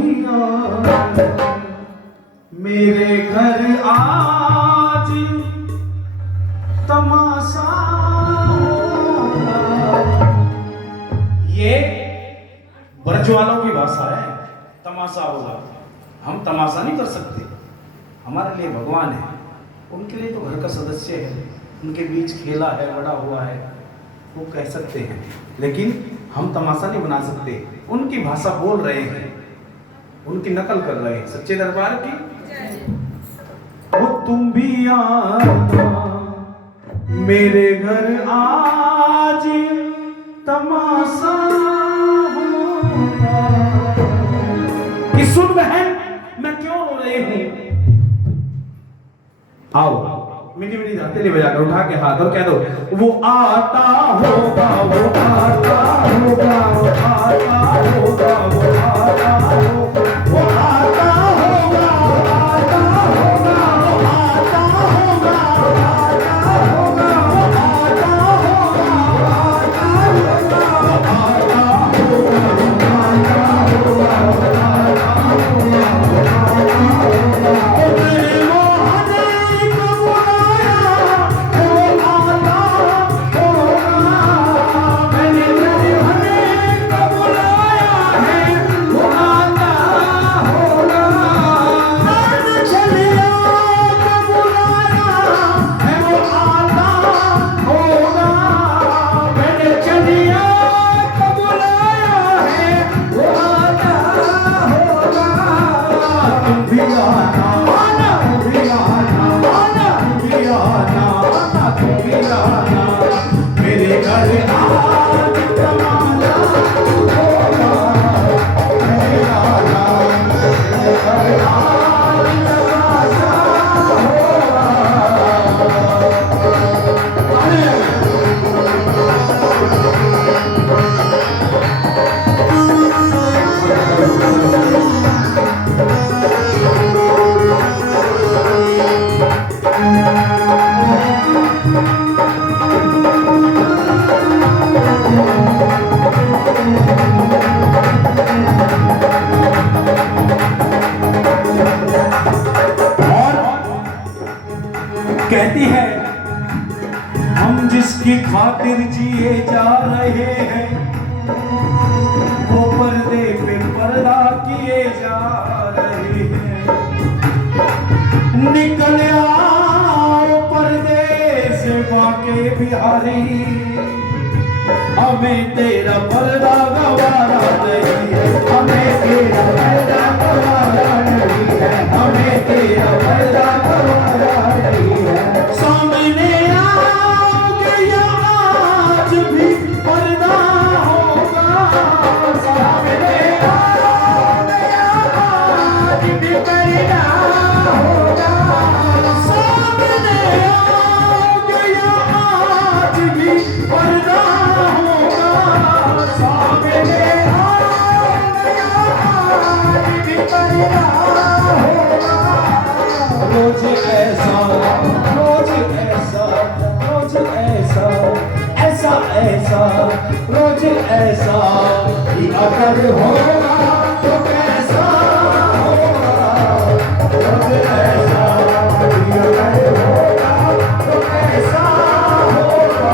भी आना मेरे घर आज तमाशा होगा। ये ब्रज वालों की भाषा है, तमाशा होगा। हम तमाशा नहीं कर सकते, हमारे लिए भगवान है, उनके लिए तो घर का सदस्य है, उनके बीच खेला है, बड़ा हुआ है, वो कह सकते हैं, लेकिन हम तमाशा नहीं बना सकते। उनकी भाषा बोल रहे हैं, उनकी नकल कर रहे हैं। सच्चे दरबार की वो तुम भी आना मेरे घर आज तमाशा होगा। कि सुन बहन मैं क्यों रो रही हूं, आओ मिनी मिनी हथेली बजाकर उठा के हाथ और कह दो वो आता होगा, वो आता होगा, वो आता होगा, वो आता होगा, वो आता होगा, वो आता होगा, वो आता होगा, वो आता होगा, वो आता कहती है हम जिसकी खातिर जिए जा रहे हैं वो पर्दे पे पर्दा किए जा रहे हैं। निकल आओ पर्दे से बाके बिहारी, हमें तेरा पर्दा गवारा नहीं है, हमें तेरा पर्दा गवारा नहीं है, हमें तेरा पर्दा गवारा नहीं है। सामने आओगे या आज भी पर्दा होगा, सामने आओगे या आज भी पर्दा होगा, सामने आओगे या आज भी पर्दा होगा, सामने आओगे या आज भी पर्दा होगा। रोज ऐसा रोज ऐसा रोज ऐसा ऐसा ऐसा रोज ऐसा ही अगर होगा तो कैसा होगा, रोज ऐसा ही अगर होगा तो कैसा होगा।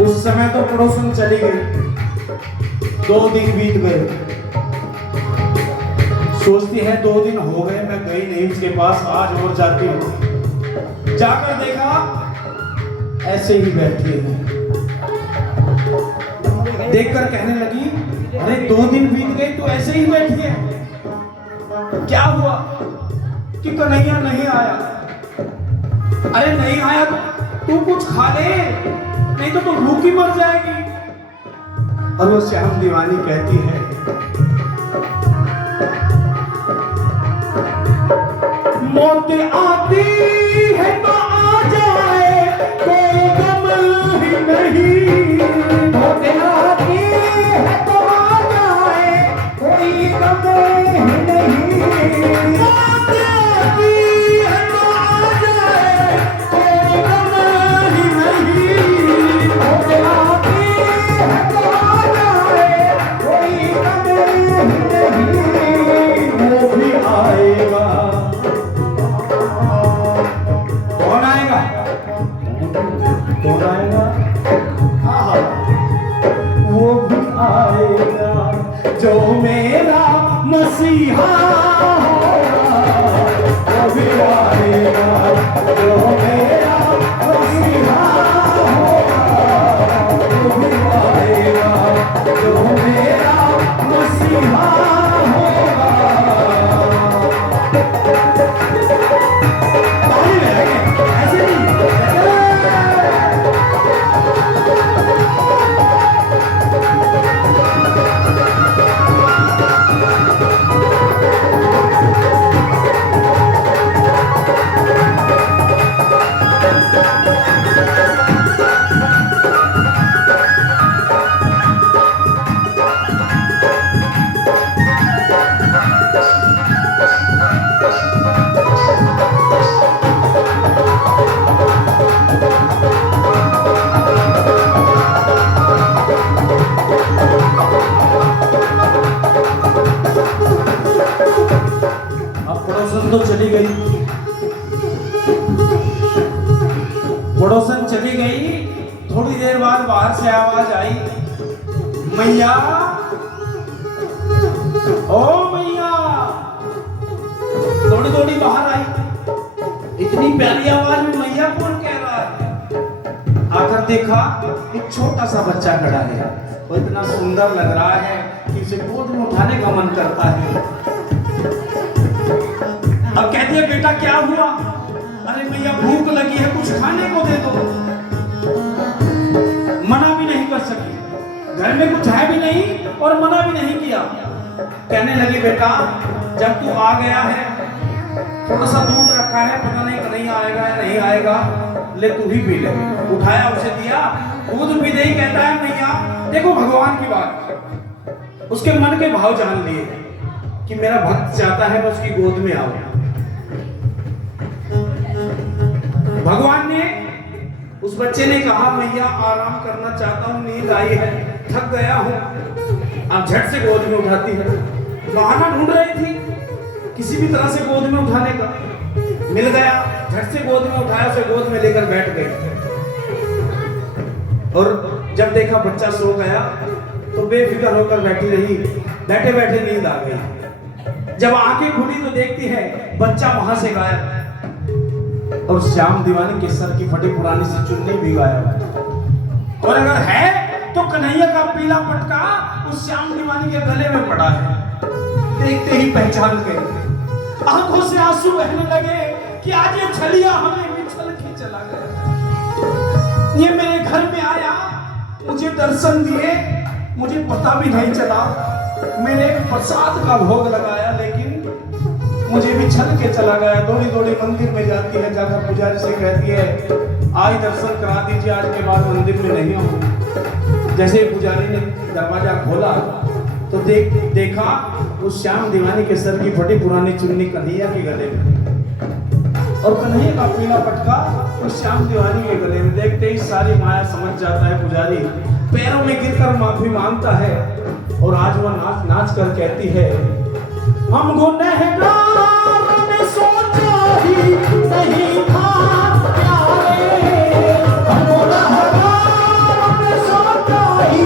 उस समय तो पड़ोसन चली गई, 2 दिन बीत गए, सोचती है 2 दिन हो गए मैं गई नहीं उसके पास, आज और जाती हूँ। जाकर देखा ऐसे ही बैठी है, देखकर कहने लगी अरे 2 दिन बीत गए तो ऐसे ही बैठी है, क्या हुआ कि कन्हैया नहीं आया? अरे नहीं आया तो तू कुछ खा ले, नहीं तो तू भूखी मर जाएगी। और वो श्याम दीवानी कहती है, मौत आती है तो आ जाए, कोई गम ही नहीं। मौत आती है तो आ जाए, कोई गम ही नहीं। मौत आती है तो आ जाए, कोई गम ही नहीं। मौत आती है तो आ जाए, कोई गम ही नहीं। वो भी आएगा। कौन आएगा? कौन आएगा? वो भी आएगा जो मेरा मसीहा होगा। वो भी आएगा जो मेरा मसीहा होगा। वो भी आएगा जो मेरा मसीहा होगा। ऐसे नहीं। पड़ोसन तो चली गई, पड़ोसन चली गई। थोड़ी देर बाद बाहर से आवाज आई, मैया, ओ मैया। दौड़ी दौड़ी बाहर आई। इतनी प्यारी आवाज में मैया कौन कह रहा है? आकर देखा एक छोटा सा बच्चा खड़ा है। वो इतना सुंदर लग रहा है कि उसे गोद में उठाने का मन करता है। अब कहती है, बेटा क्या हुआ? अरे मैया भूख लगी है, कुछ खाने को दे दो। मना भी नहीं कर सकी, घर में कुछ है भी नहीं और मना भी नहीं किया। कहने लगी, बेटा जब तू आ गया है, थोड़ा सा दूध रखा है, पता नहीं कन्हैया आएगा या नहीं आएगा, ले तू ही पी ले। उठाया, उसे दिया, दूध पी दे ही कहता है, मैया देखो भगवान की बात। उसके मन के भाव जान लिए कि मेरा भक्त चाहता है मैं उसकी गोद में आऊं। भगवान ने, उस बच्चे ने कहा, मैया आराम करना चाहता हूँ, नींद आई है, थक गया हूँ। अब झट से गोद में उठाती है। बहाना ढूंढ रही थी किसी भी तरह से गोद में उठाने का, मिल गया। झट से गोद में उठाया, उसे गोद में लेकर बैठ गई। और जब देखा बच्चा सो गया तो बेफिक्र होकर बैठी रही। बैठे बैठे नींद आ गई। जब आंखें खुली तो देखती है बच्चा वहां से गायब, और श्याम दीवानी के सर की फटी पुरानी सी चुन्नी भी गायब। और अगर है तो कन्हैया का पीला पटका उस श्याम दीवानी के गले में पड़ा है। देखते ही पहचान गए। आंखों से आंसू बहने लगे कि आज ये छलिया हमें बिछल के चला गया। ये मेरे घर में आया, मुझे दर्शन दिए, मुझे पता भी नहीं चला। मैंने प्रसाद का भोग लगाया, लेकिन मुझे भी छल के चला गया। दौड़ी दौड़ी मंदिर में जाती है, जाकर पुजारी से कहती है, आज दर्शन करा दीजिए, आज के बाद मंदिर में नहीं आऊंगी। जैसे पुजारी ने दरवाजा खोला तो देखा उस श्याम दीवानी के सर की फटी पुरानी चुन्नी कन्हैया के गले में, और कन्हैया का पीला पटका उस श्याम दीवानी के गले में। देखते ही सारी माया समझ जाता है पुजारी, पैरों में गिरकर माफी मांगता है। और आज वह नाच नाच कर कहती है, हम गुनहगार ने सोचा ही नहीं था प्यारे, हम गुनहगार ने सोचा ही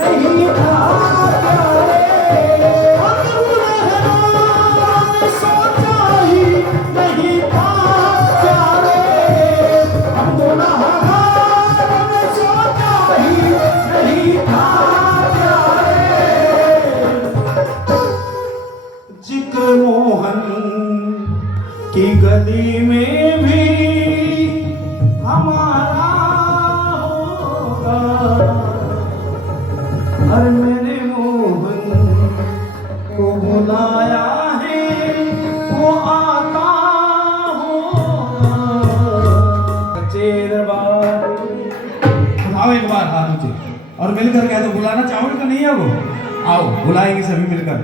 नहीं था प्यारे, हम गुनहगार ने सोचा ही नहीं था प्यारे, हम गुनहगार ने सोचा ही नहीं था प्यारे। जिक्र मोहन की गली में भी मिलकर गए तो बुलाना चाहोगे तो नहीं अब आओ बुलाएंगे सभी मिलकर